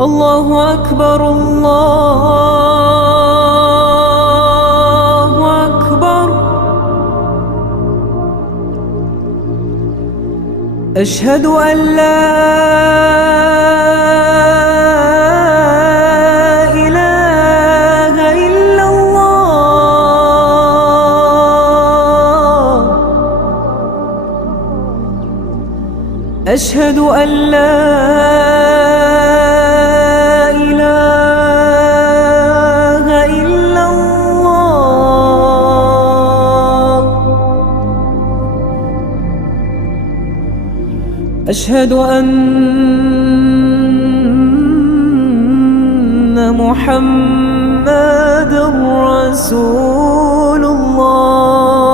الله أكبر الله أكبر. أشهد أن لا إله إلا الله. أشهد أن لا إله إلا الله. أشهد أن محمدًا رسول الله.